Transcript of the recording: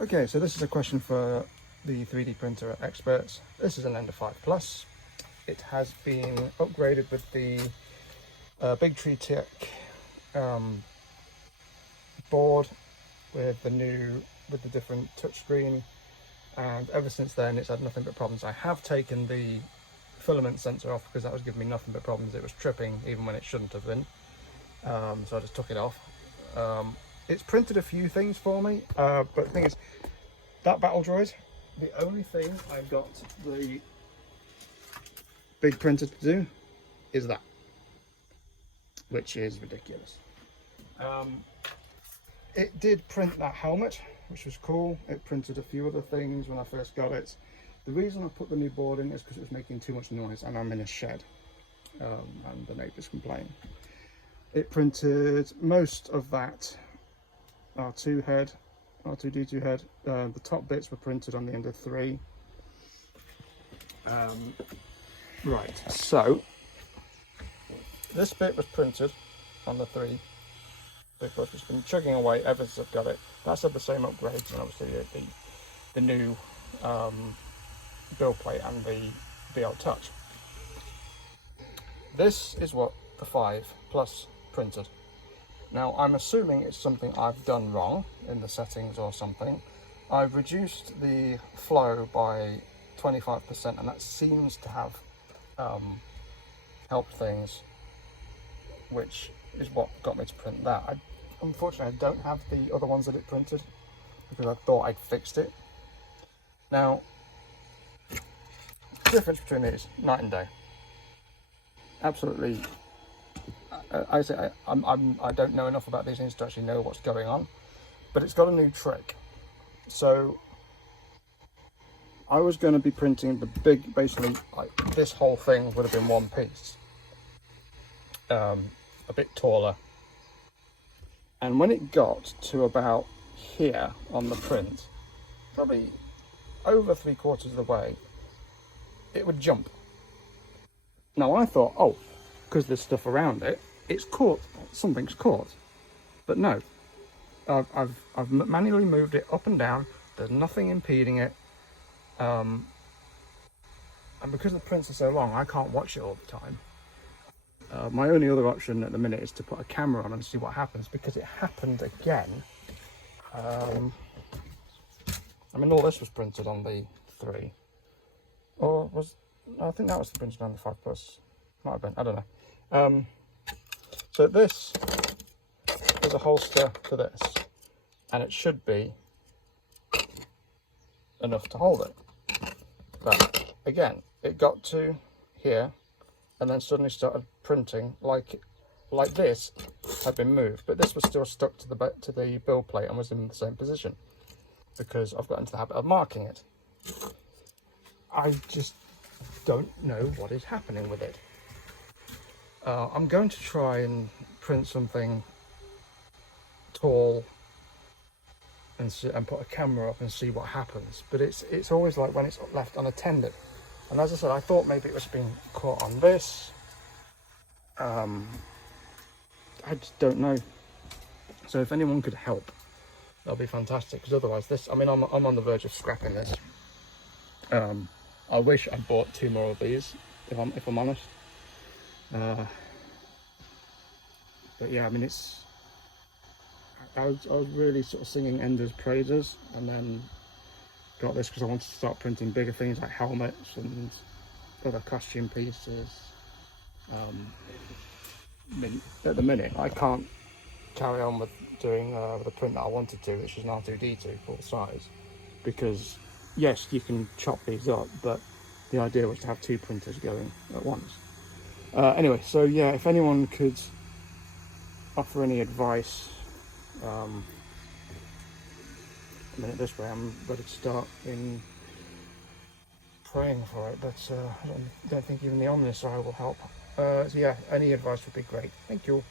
Okay, so this is a question for the 3D printer experts. This is an Ender 5 Plus. It has been upgraded with the Big Tree Tech board with the different touchscreen, and ever since then it's had nothing but problems. I have taken the filament sensor off because that was giving me nothing but problems. It was tripping even when it shouldn't have been, so I just took it off. It's printed a few things for me, but the thing is, that Battle Droid, the only thing I've got the big printer to do is that, which is ridiculous. It did print that helmet, which was cool. It printed a few other things when I first got it. The reason I put the new board in is because it was making too much noise, and I'm in a shed, and the neighbours complain. It printed most of that R2 head, R2D2 head. The top bits were printed on the Ender 3. Right, so this bit was printed on the 3 because it's been chugging away ever since I've got it. That's had the same upgrades, and obviously the new build plate and the BL Touch. This is what the 5 Plus printed. Now I'm assuming it's something I've done wrong in the settings or something. I've reduced the flow by 25%, and that seems to have helped things, which is what got me to print that. Unfortunately, I don't have the other ones that it printed because I thought I'd fixed it. Now, the difference between these, night and day. Absolutely. I don't know enough about these things to actually know what's going on, but it's got a new trick. So I was going to be printing the big, basically like this whole thing would have been one piece, a bit taller. And when it got to about here on the print, probably over 3/4 of the way, it would jump. Now I thought, oh, because there's stuff around it, it's caught, something's caught. But no, I've manually moved it up and down. There's nothing impeding it. And because the prints are so long, I can't watch it all the time. My only other option at the minute is to put a camera on and see what happens, because it happened again. I mean, all this was printed on the 3. Or was, I think that was printed on the 5 Plus. Might have been, I don't know. So this is a holster for this, and it should be enough to hold it. But again, it got to here and then suddenly started printing like this had been moved, but this was still stuck to the build plate and was in the same position because I've got into the habit of marking it. I just don't know what is happening with it. I'm going to try and print something tall and put a camera up and see what happens, but it's always like when it's left unattended. And as I said, I thought maybe it was being caught on this. I just don't know. So if anyone could help, that'll be fantastic, because otherwise this, I mean, I'm on the verge of scrapping this. I wish I'd bought 2 more of these, if I'm honest. But yeah, I mean, I was really sort of singing Ender's praises, and then got this because I wanted to start printing bigger things like helmets and other costume pieces. I mean, at the minute I can't carry on with doing the print that I wanted to, which is an R2D2 full size, because yes, you can chop these up, but the idea was to have 2 printers going at once. Anyway, so yeah, if anyone could offer any advice, I mean, at this way I'm ready to start in praying for it, but I don't think even the Omnissiah will help. So yeah, any advice would be great. Thank you.